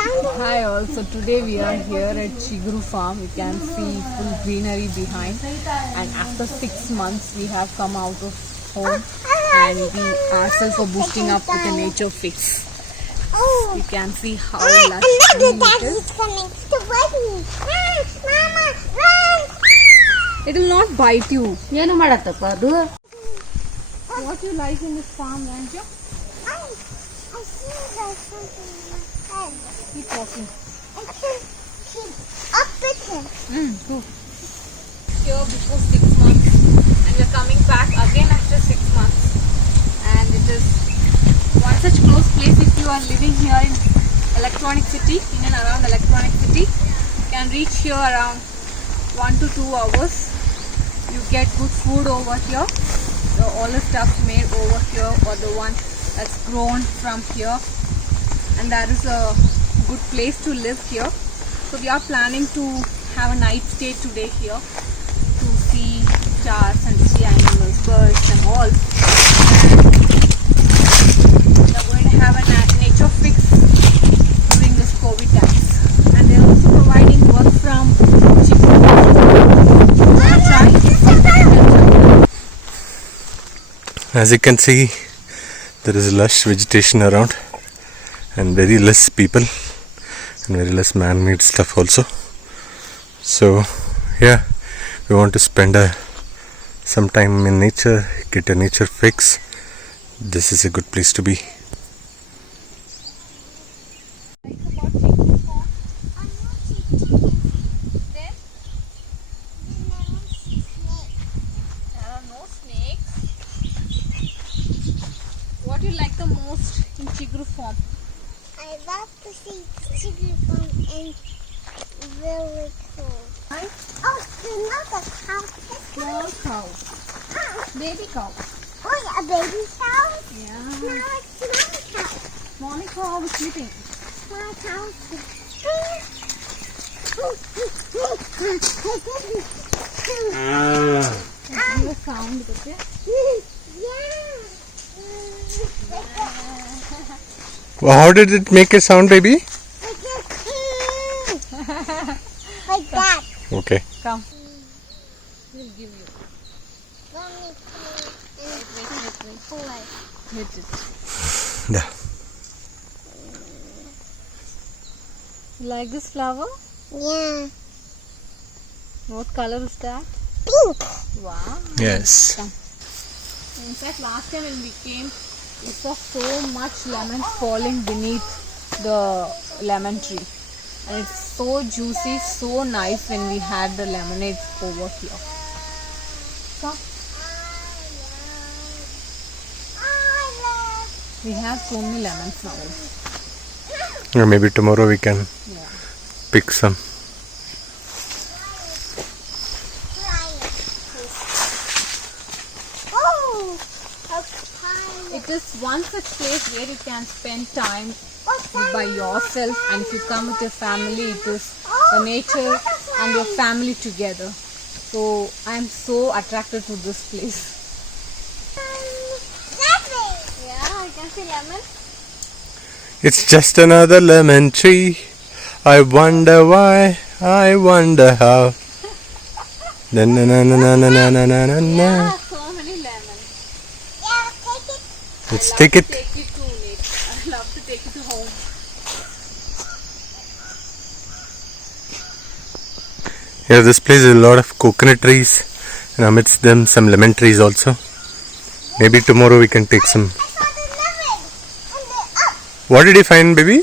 Hi all, so today we are here at Chiguru Farm. You can see full greenery behind, and after 6 months we have come out of home and we ourselves are boosting up with a nature fix. You can see how lush green it is. It will not bite you. What you like in this farm, Ranjo? I see there's something in my head. Keep walking. I can keep up with him. Go. Here before 6 months, and we are coming back again after 6 months. And it is one such close place. If you are living here in Electronic City, in and around Electronic City, you can reach here around 1 to 2 hours. You get good food over here. All the stuff made over here, or the one that's grown from here, and there is a good place to live here. So we are planning to have a night stay today here to see stars and to see animals, birds and all. And we are going to have a nature fix during this COVID times, and they are also providing work from As you can see, there is lush vegetation around and very less people and very less man-made stuff also. So yeah, we want to spend some time in nature, get a nature fix. This is a good place to be. What do you like the most in Chiguru Farm? I love to see Chiguru Farm and really cool. Oh, another cow. Small cow. Baby cow. Oh, yeah, a baby cow? Yeah. Now it's small cow. Morning cow is sleeping. Small cow. Give a sound, okay? Well, how did it make a sound, baby? Like that. Okay. Come. We'll give you. Hit it. Yeah. You like this flower? Yeah. What color is that? Pink. Wow. Yes. Come. In fact, last time when we came, we saw so much lemon falling beneath the lemon tree. And it's so juicy, so nice when we had the lemonade over here. Come. We have so many lemons now. Or maybe tomorrow we can Yeah. pick some. It is one such place where you can spend time by yourself, and if you come with your family, it is the nature and your family together. So I am so attracted to this place. Yeah, I can see lemon. It's just another lemon tree. I wonder why. I wonder how. Na na na na na na na na na. Yeah, so many lemons. Yeah, take it. Let's take it. Take it to Nick. I love to take it to home. Here, this place is a lot of coconut trees, and amidst them some lemon trees also. Maybe tomorrow we can take some. I saw the lemon. And they're up. What did you find, baby?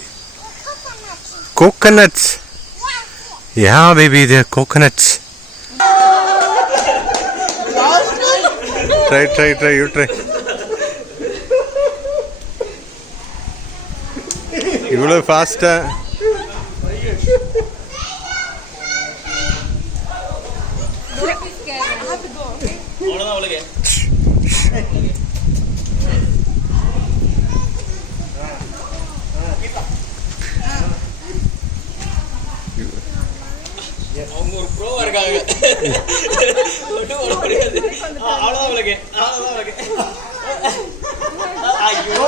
Coconuts. Coconuts. Yeah. Yeah, baby, they're coconuts. Try, you try. You go faster. Don't be scared. I have to go, okay? அவங்க ஒரு ப்ரோவா இருக்காங்க. ஒண்ணும் பண்ண முடியாது. அவ்வளவுதான் உங்களுக்கு. ஐயோ.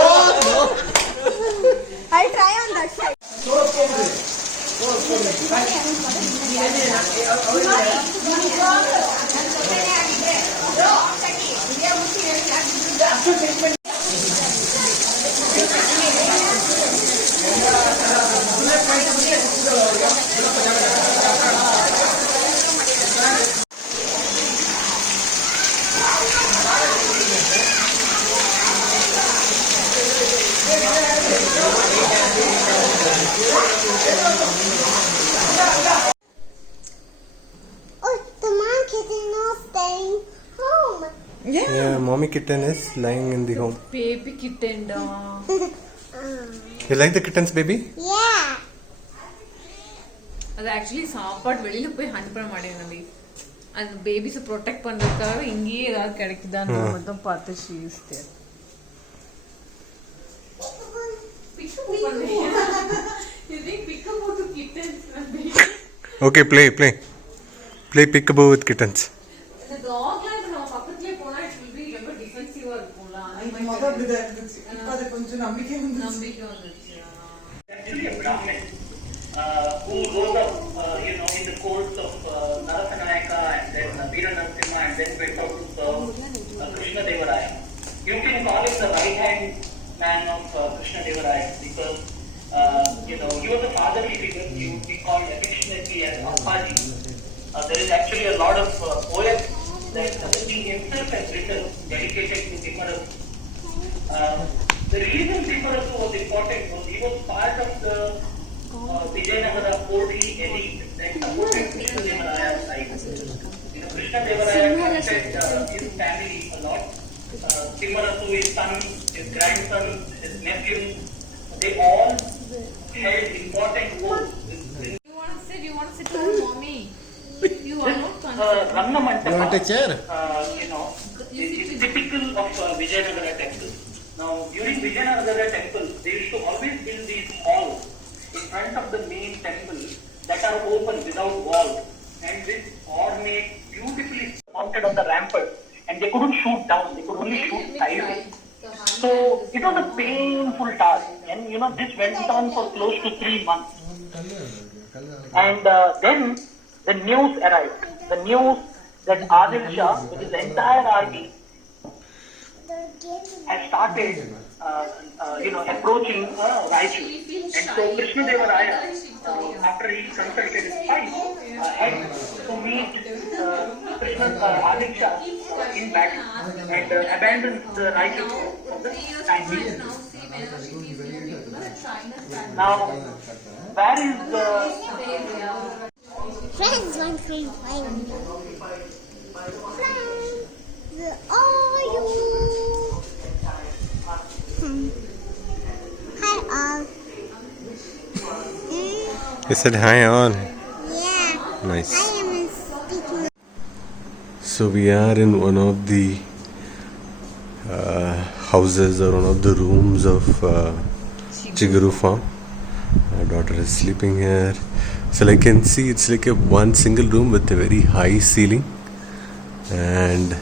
I try on that side. Oh, the mom kitten is staying home. Yeah, mommy kitten is lying in the home. Baby kitten da. You like the kittens, baby? Yeah. அது ஆக்சுவலி சாப்பாடு வெளியில போய் ஹண்ட் பண்ண மாட்டேங்குது. அந்த பேபிஸை protect பண்றதுக்காக இங்கேயே ஏதாவது கிடைக்குதான்னு மட்டும் பார்த்து she is there. Okay, play peekaboo with kittens. இந்த டாக்ல இப்ப நம்ம பக்கத்துலயே போனா it will be ரொம்ப டிஃபென்சிவா இருக்கும்ல. இது முதல்ல அப்படிதான் இருந்துச்சு. இப்ப அது கொஞ்சம் நம்பிக்கை வந்துருச்சு. Actually a Brahmin who rose up, in the courts of Narasanayaka and then Veera Narasimha and then went out to serve Krishna Devaraya. You can call him the right-hand man of Krishna Devaraya because, he was a fatherly figure. He would be called affectionately as Appaji. There is actually a lot of poems that the king himself has written dedicated to Timarasu. The reason Timarasu was important was he was part of the Vijayanagara courtly elite that supported Krishna Devaraya's side. Krishna Devaraya connected his family a lot. Timarasu, his son, his grandson, his nephew, they all held important roles. You want to sit with mommy? You are not concerned. Ranna Mandapa, You want a chair? is typical of Vijayanagara temple. Now, during Vijayanagara temple, they used to always build these halls in front of the main temple that are open without walls. And this ornate, beautifully mounted on the rampart. And they couldn't shoot down, they could only shoot sideways. So, it was a painful task. And, this went on for close to 3 months. And then the news arrived. The news that Adil Shah, with his entire army, had started, approaching Raichur. And so Krishna Devaraya, after he consulted his spies, had to meet Adil Shah in battle and abandoned the Raichur for the time being. Now, where is the Friends want to play. Where are you? Hi all. You said hi all. Yeah. Nice. I am speaking. So we are in one of the houses or one of the rooms of Chiguru Farm. My daughter is sleeping here. So I can see it's like a one single room with a very high ceiling, and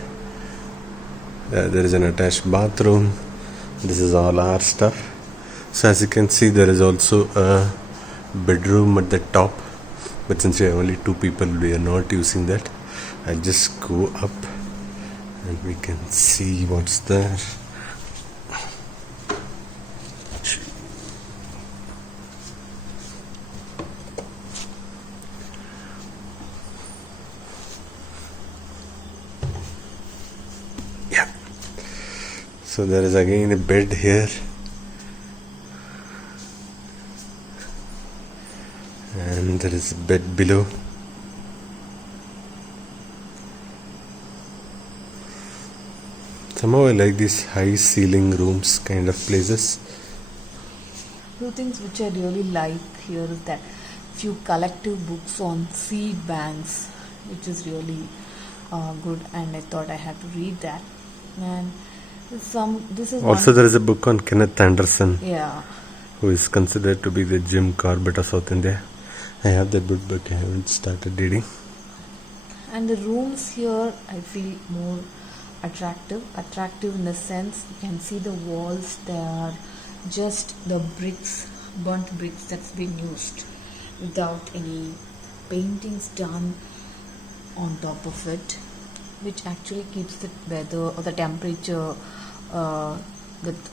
there is an attached bathroom. This is all our stuff. So as you can see, there is also a bedroom at the top, but since we are only 2 people, we are not using that. I'll just go up and we can see what's there. Yeah. So there is again a bed here. And there is a bed below. Somehow I like these high ceiling rooms kind of places. Two things which I really like here is that few collective books on seed banks, which is really good, and I thought I had to read that. And this is Also there is a book on Kenneth Anderson, yeah, who is considered to be the Jim Corbett of South India. I have that book but I haven't started reading. and the rooms here I feel more attractive in the sense you can see the walls, they are just the bricks burnt bricks that's been used without any paintings done on top of it, which actually keeps the weather or the temperature with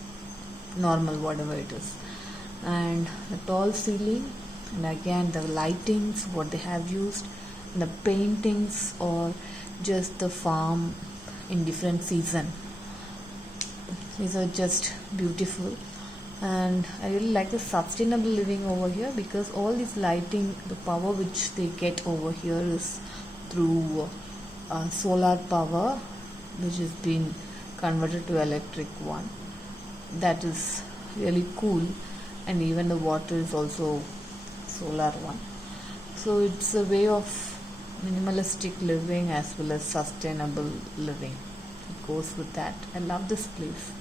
normal, whatever it is. And the tall ceiling, and again the lightings what they have used, and the paintings, or just the farm in different season. These are just beautiful, and I really like the sustainable living over here, because all this lighting, the power which they get over here is through solar power, which has been converted to electric one. That is really cool, and even the water is also solar one. So it's a way of minimalistic living as well as sustainable living. It goes with that. I love this place.